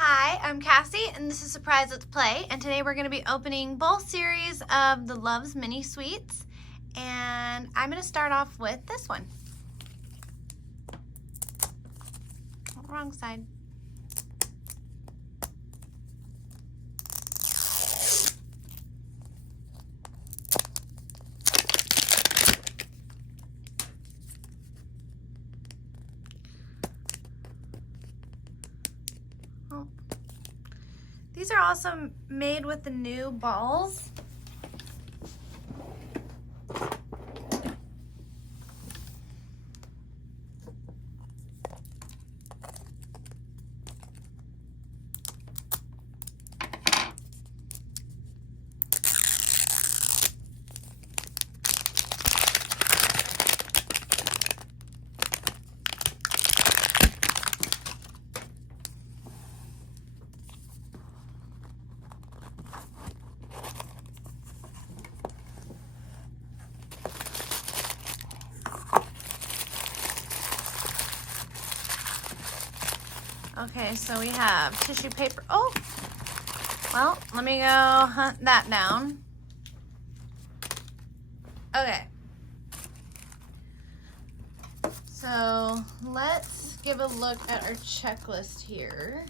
Hi, I'm Cassie, and this is Surprise Let's Play, and today we're going to be opening both series of the Love's Mini Sweets, and I'm going to start off with this one. Wrong side. Oh. These are also made with the new balls. Okay, so we have tissue paper. Oh, well, let me go hunt that down. Okay. So let's give a look at our checklist here.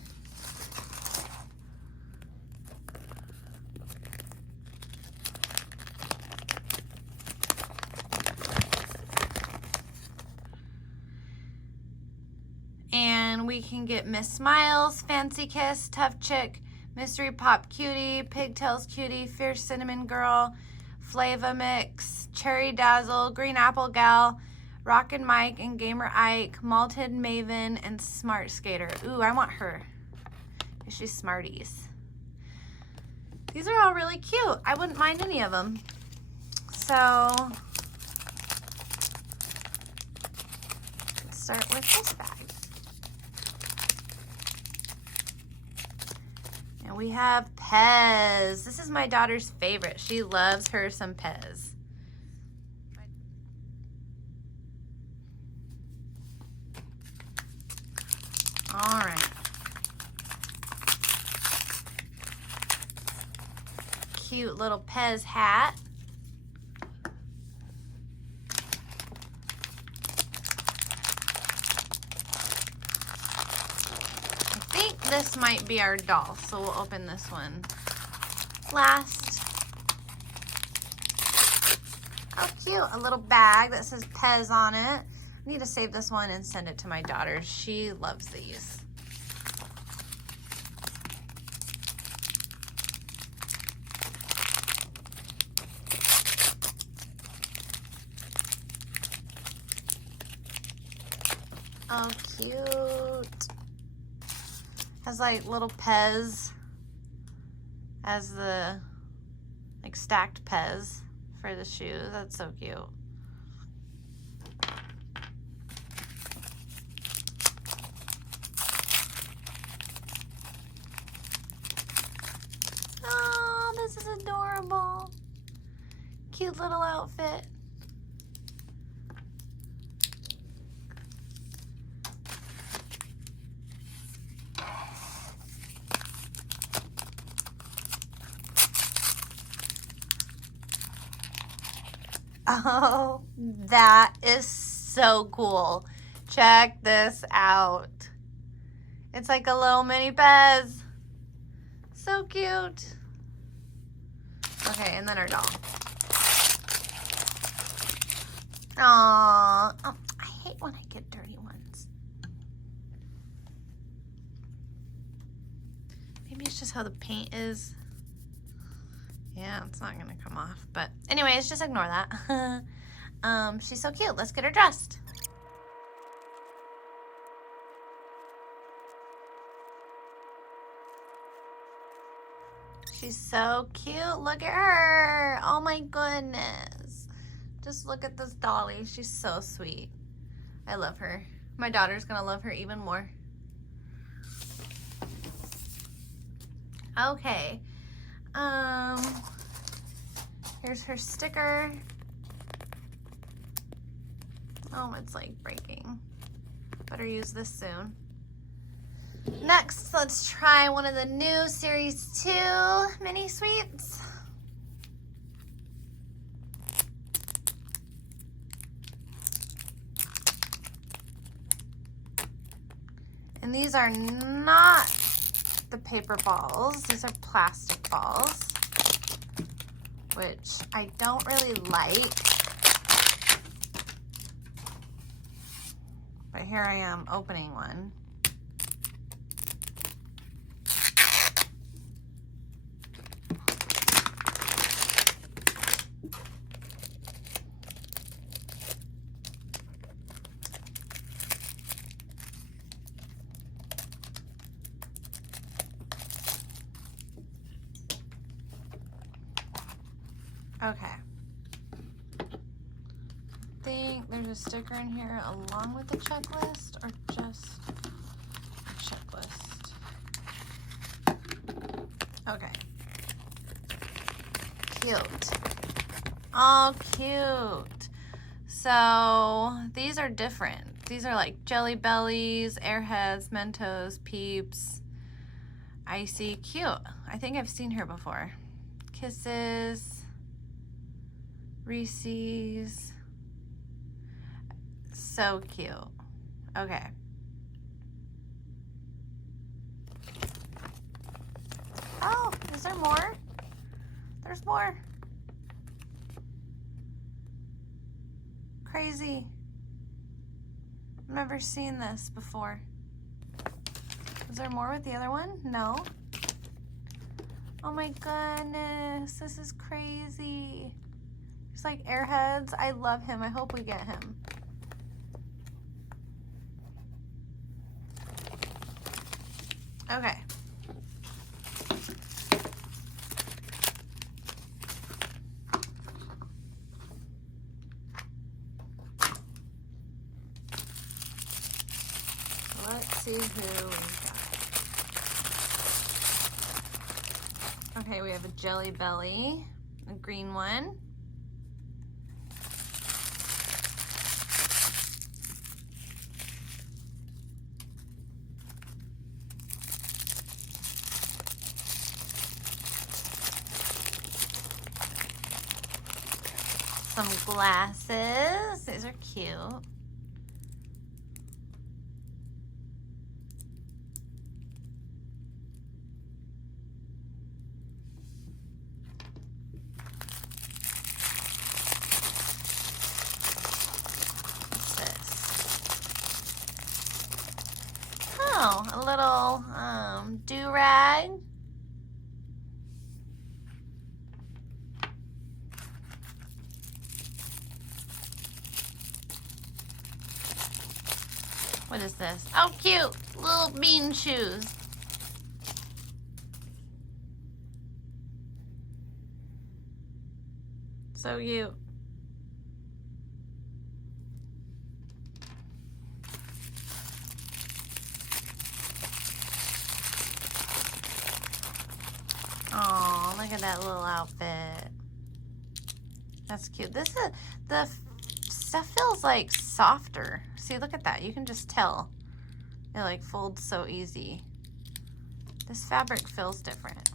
And we can get Miss Smiles, Fancy Kiss, Tough Chick, Mystery Pop Cutie, Pigtails Cutie, Fierce Cinnamon Girl, Flava Mix, Cherry Dazzle, Green Apple Gal, Rockin' Mike and Gamer Ike, Malted Maven, and Smart Skater. Ooh, I want her. She's Smarties. These are all really cute. I wouldn't mind any of them. So let's start with this bag. And we have Pez. This is my daughter's favorite. She loves her some Pez. All right. Cute little Pez hat. This might be our doll, so we'll open this one last. How cute, a little bag that says Pez on it. I need to save this one and send it to my daughter. She loves these. Oh, cute. Has like little Pez as the like stacked Pez for the shoes. That's so cute. Oh, this is adorable. Cute little outfit. Oh, that is so cool. Check this out. It's like a little mini Pez. So cute. Okay, and then our doll. Aww. Oh, I hate when I get dirty ones. Maybe it's just how the paint is. Yeah, it's not gonna come off, but anyways, just ignore that. She's so cute. Let's get her dressed. She's so cute. Look at her. Oh my goodness. Just look at this dolly. She's so sweet. I love her. My daughter's gonna love her even more. Okay. Here's her sticker. Oh, it's like breaking. Better use this soon. Next, let's try one of the new Series 2 mini sweets. And these are not the paper balls. These are plastic balls, which I don't really like. But here I am opening one. Okay. I think there's a sticker in here along with the checklist, or just a checklist. Okay. Cute. Oh, cute. So these are different. These are like Jelly Bellies, Airheads, Mentos, Peeps, Icy. Cute. I think I've seen her before. Kisses. Reese's. So cute. Okay. Oh, is there more? There's more. Crazy. I've never seen this before. Is there more with the other one? No. Oh my goodness, this is crazy. It's like Airheads. I love him. I hope we get him. Okay. Let's see who we got. Okay, we have a Jelly Belly, a green one. Some glasses. These are cute. What's this? Oh, a little do-rag. What is this? Oh, cute. Little bean shoes. So cute. Oh, look at that little outfit. That's cute. This is, the stuff feels like softer. See, look at that. You can just tell. It like folds so easy. This fabric feels different.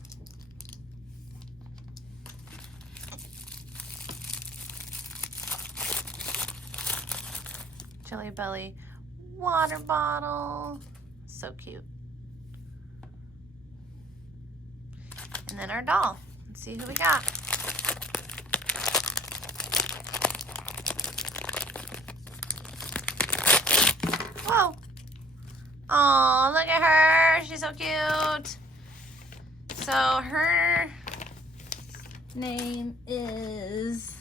Jelly Belly water bottle. So cute. And then our doll. Let's see who we got. Whoa. Oh, look at her. She's so cute. So her name is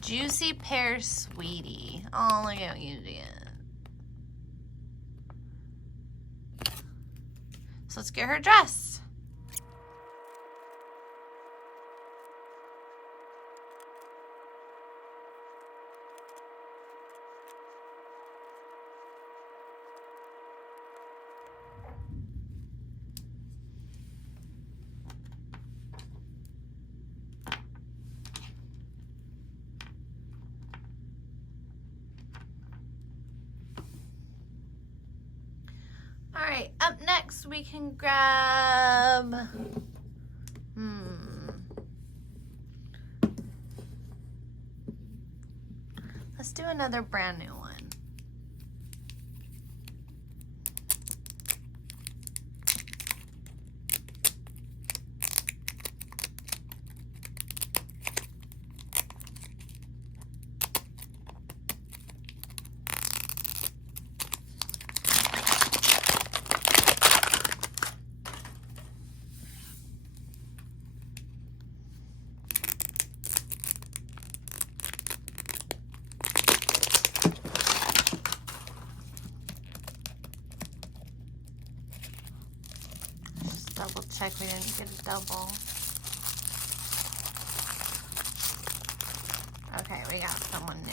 Juicy Pear Sweetie. Oh, look at you did. So let's get her dressed. else we can grab? Let's do another brand new one. Double check we didn't get a double. Okay, we got someone new.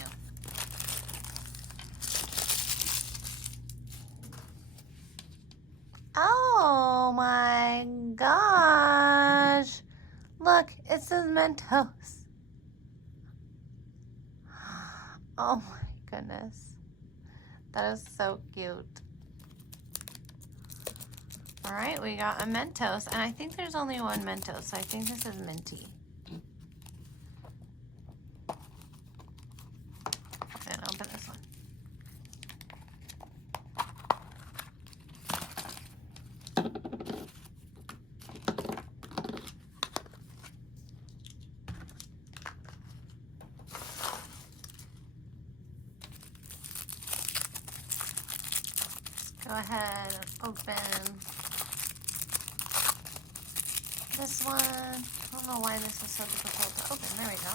Oh my gosh. Look, it says Mentos. Oh my goodness. That is so cute. All right, we got a Mentos, and I think there's only one Mentos, so I think this is minty. And open this one. Let's go ahead and open this one. I don't know why this is so difficult to open. There we go.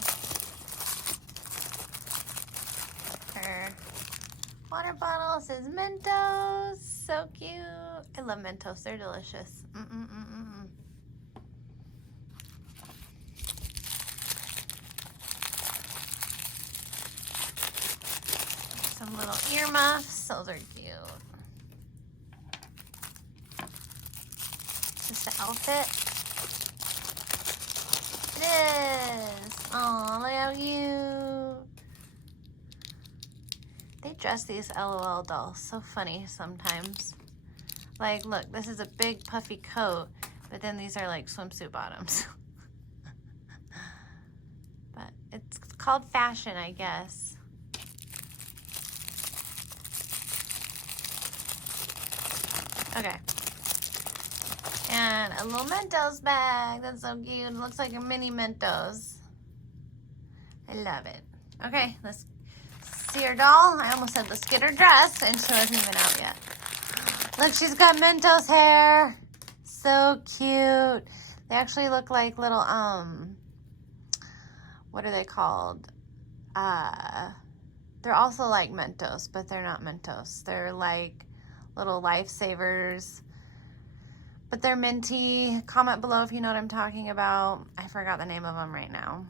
Her water bottle says Mentos. So cute. I love Mentos. They're delicious. Some little earmuffs. Those are cute. Just an outfit. It is. Oh, look how cute. They dress these L.O.L dolls so funny sometimes. Like, look, this is a big puffy coat, but then these are like swimsuit bottoms. But it's called fashion, I guess. Okay. And a little Mentos bag. That's so cute. It looks like a mini Mentos. I love it. Okay, let's see her doll. I almost said let's get her dress, and she wasn't even out yet. Look, she's got Mentos hair. So cute. They actually look like little, what are they called? They're also like Mentos, but they're not Mentos. They're like little lifesavers. But they're minty. Comment below if you know what I'm talking about. I forgot the name of them right now.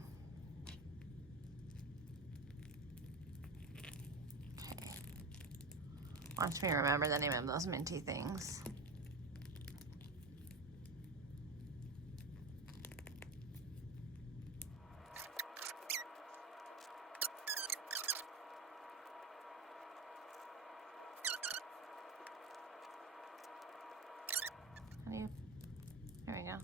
Okay. Wants me to remember the name of those minty things. There we go.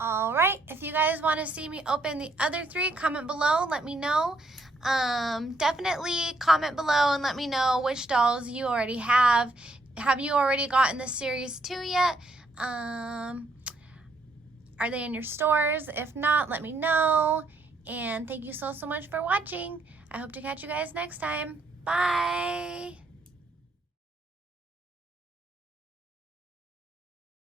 All right, if you guys want to see me open the other three, comment below, let me know. Definitely comment below and let me know which dolls you already have. Have you already gotten the series 2 yet? Are they in your stores? If not, let me know. And thank you so much for watching. I hope to catch you guys next time. Bye.